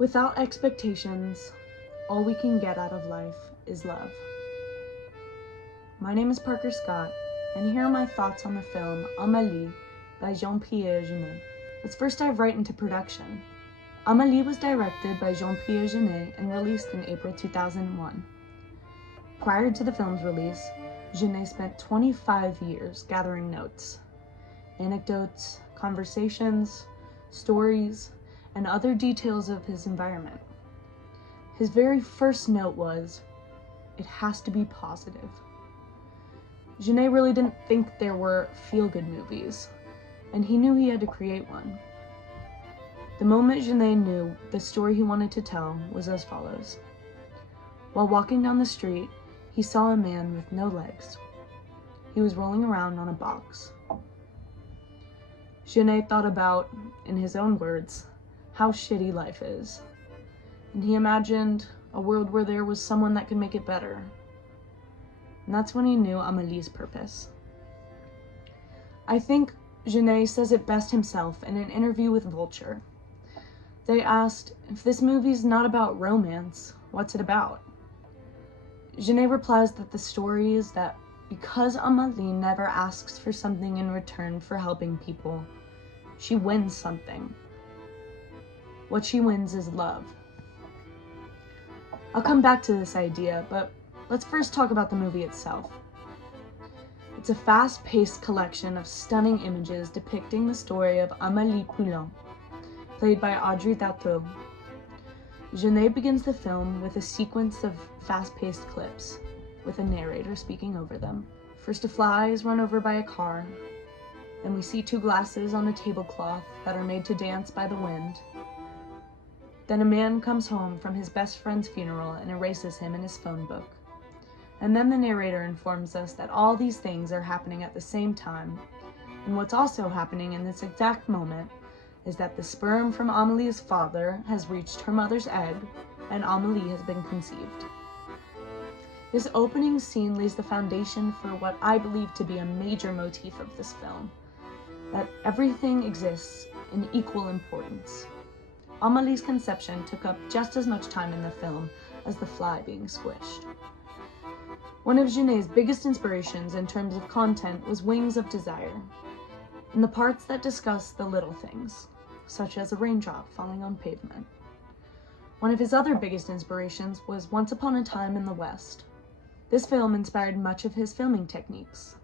Without expectations, all we can get out of life is love. My name is Parker Scott, and here are my thoughts on the film Amélie by Jean-Pierre Jeunet. Let's first dive right into production. Amélie was directed by Jean-Pierre Jeunet and released in April 2001. Prior to the film's release, Jeunet spent 25 years gathering notes, anecdotes, conversations, stories, and other details of his environment. His very first note was, "It has to be positive." Jeunet really didn't think there were feel-good movies, and he knew he had to create one. The moment Jeunet knew the story he wanted to tell was as follows. While walking down the street, he saw a man with no legs. He was rolling around on a box. Jeunet thought about, in his own words, how shitty life is, and he imagined a world where there was someone that could make it better. And that's when he knew Amélie's purpose. I think Jeunet says it best himself in an interview with Vulture. They asked, if this movie's not about romance, what's it about? Jeunet replies that the story is that because Amélie never asks for something in return for helping people, she wins something. What she wins is love. I'll come back to this idea, but let's first talk about the movie itself. It's a fast-paced collection of stunning images depicting the story of Amélie Poulain, played by Audrey Tautou. Jeunet begins the film with a sequence of fast-paced clips, with a narrator speaking over them. First, a fly is run over by a car. Then we see two glasses on a tablecloth that are made to dance by the wind. Then a man comes home from his best friend's funeral and erases him in his phone book. And then the narrator informs us that all these things are happening at the same time. And what's also happening in this exact moment is that the sperm from Amélie's father has reached her mother's egg, and Amélie has been conceived. This opening scene lays the foundation for what I believe to be a major motif of this film, that everything exists in equal importance. Amélie's conception took up just as much time in the film as the fly being squished. One of Jeunet's biggest inspirations in terms of content was Wings of Desire, and the parts that discuss the little things, such as a raindrop falling on pavement. One of his other biggest inspirations was Once Upon a Time in the West. This film inspired much of his filming techniques.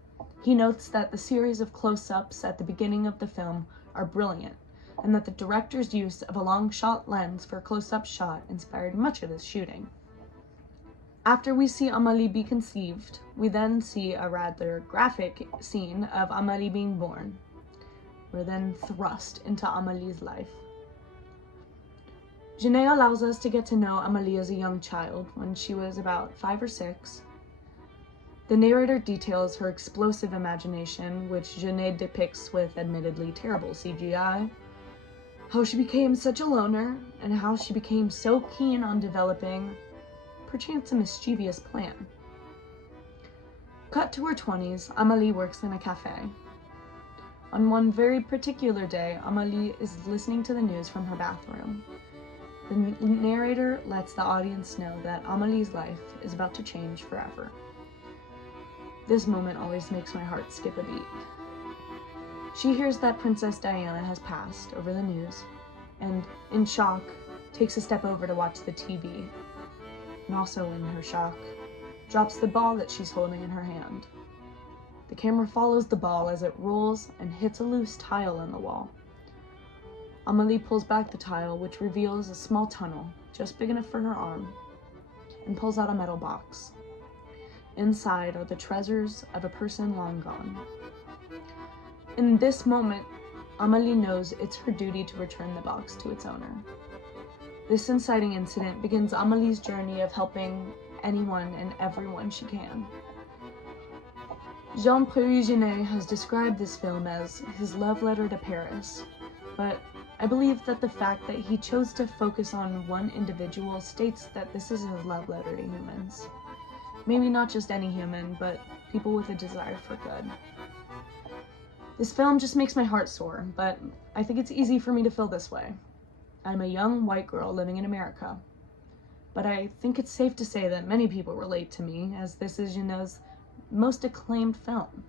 He notes that the series of close-ups at the beginning of the film are brilliant, and that the director's use of a long shot lens for a close-up shot inspired much of his shooting. After we see Amélie be conceived, we then see a rather graphic scene of Amélie being born. We're then thrust into Amélie's life. Jeunet allows us to get to know Amélie as a young child, when she was about 5 or 6. The narrator details her explosive imagination, which Jeunet depicts with admittedly terrible CGI, how she became such a loner, and how she became so keen on developing, perchance a mischievous plan. Cut to her 20s, Amélie works in a cafe. On one very particular day, Amélie is listening to the news from her bathroom. The narrator lets the audience know that Amélie's life is about to change forever. This moment always makes my heart skip a beat. She hears that Princess Diana has passed over the news, and in shock, takes a step over to watch the TV, and also in her shock, drops the ball that she's holding in her hand. The camera follows the ball as it rolls and hits a loose tile in the wall. Amélie pulls back the tile, which reveals a small tunnel, just big enough for her arm, and pulls out a metal box. Inside are the treasures of a person long gone. In this moment, Amélie knows it's her duty to return the box to its owner. This inciting incident begins Amélie's journey of helping anyone and everyone she can. Jean-Pierre Jeunet has described this film as his love letter to Paris, but I believe that the fact that he chose to focus on one individual states that this is his love letter to humans. Maybe not just any human, but people with a desire for good. This film just makes my heart soar, but I think it's easy for me to feel this way. I'm a young white girl living in America, but I think it's safe to say that many people relate to me, as this is Jeune's most acclaimed film.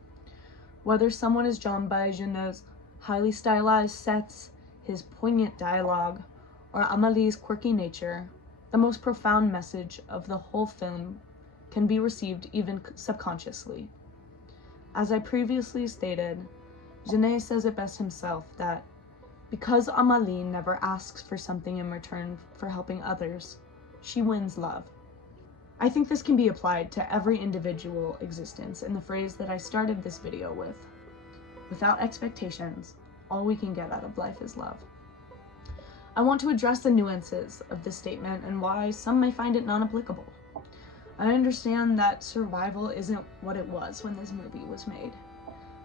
Whether someone is drawn by Jeune's highly stylized sets, his poignant dialogue, or Amalie's quirky nature, the most profound message of the whole film can be received even subconsciously. As I previously stated, Jeunet says it best himself that because Amalie never asks for something in return for helping others, she wins love. I think this can be applied to every individual existence in the phrase that I started this video with. Without expectations, all we can get out of life is love. I want to address the nuances of this statement and why some may find it non-applicable. I understand that survival isn't what it was when this movie was made.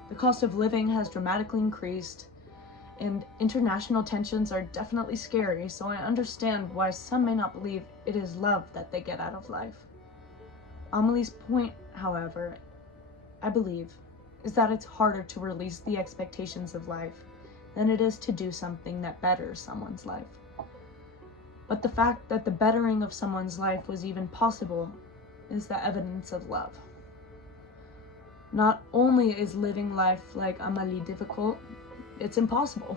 The cost of living has dramatically increased, and international tensions are definitely scary, so I understand why some may not believe it is love that they get out of life. Amalie's point, however, I believe, is that it's harder to release the expectations of life than it is to do something that betters someone's life. But the fact that the bettering of someone's life was even possible is the evidence of love. Not only is living life like Amalie difficult, it's impossible.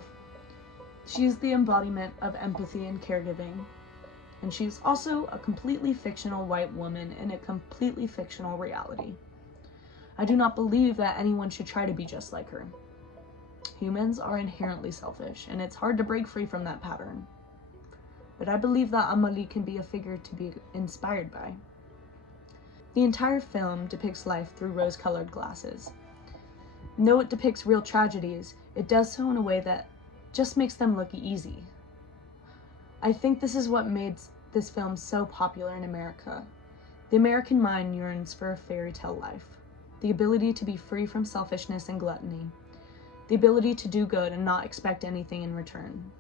She is the embodiment of empathy and caregiving, and she's also a completely fictional white woman in a completely fictional reality. I do not believe that anyone should try to be just like her. Humans are inherently selfish, and it's hard to break free from that pattern. But I believe that Amalie can be a figure to be inspired by. The entire film depicts life through rose-colored glasses. And though it depicts real tragedies, it does so in a way that just makes them look easy. I think this is what made this film so popular in America. The American mind yearns for a fairy tale life, the ability to be free from selfishness and gluttony, the ability to do good and not expect anything in return.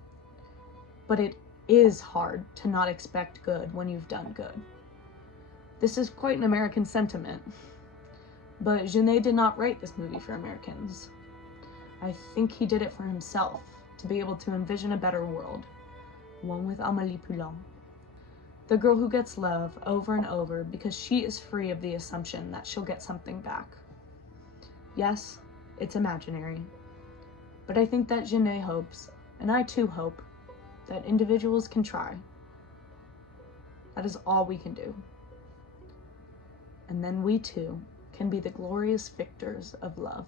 But it is hard to not expect good when you've done good. This is quite an American sentiment, but Jeunet did not write this movie for Americans. I think he did it for himself, to be able to envision a better world, one with Amélie Poulain, the girl who gets love over and over because she is free of the assumption that she'll get something back. Yes, it's imaginary, but I think that Jeunet hopes, and I too hope, that individuals can try. That is all we can do. And then we too can be the glorious victors of love.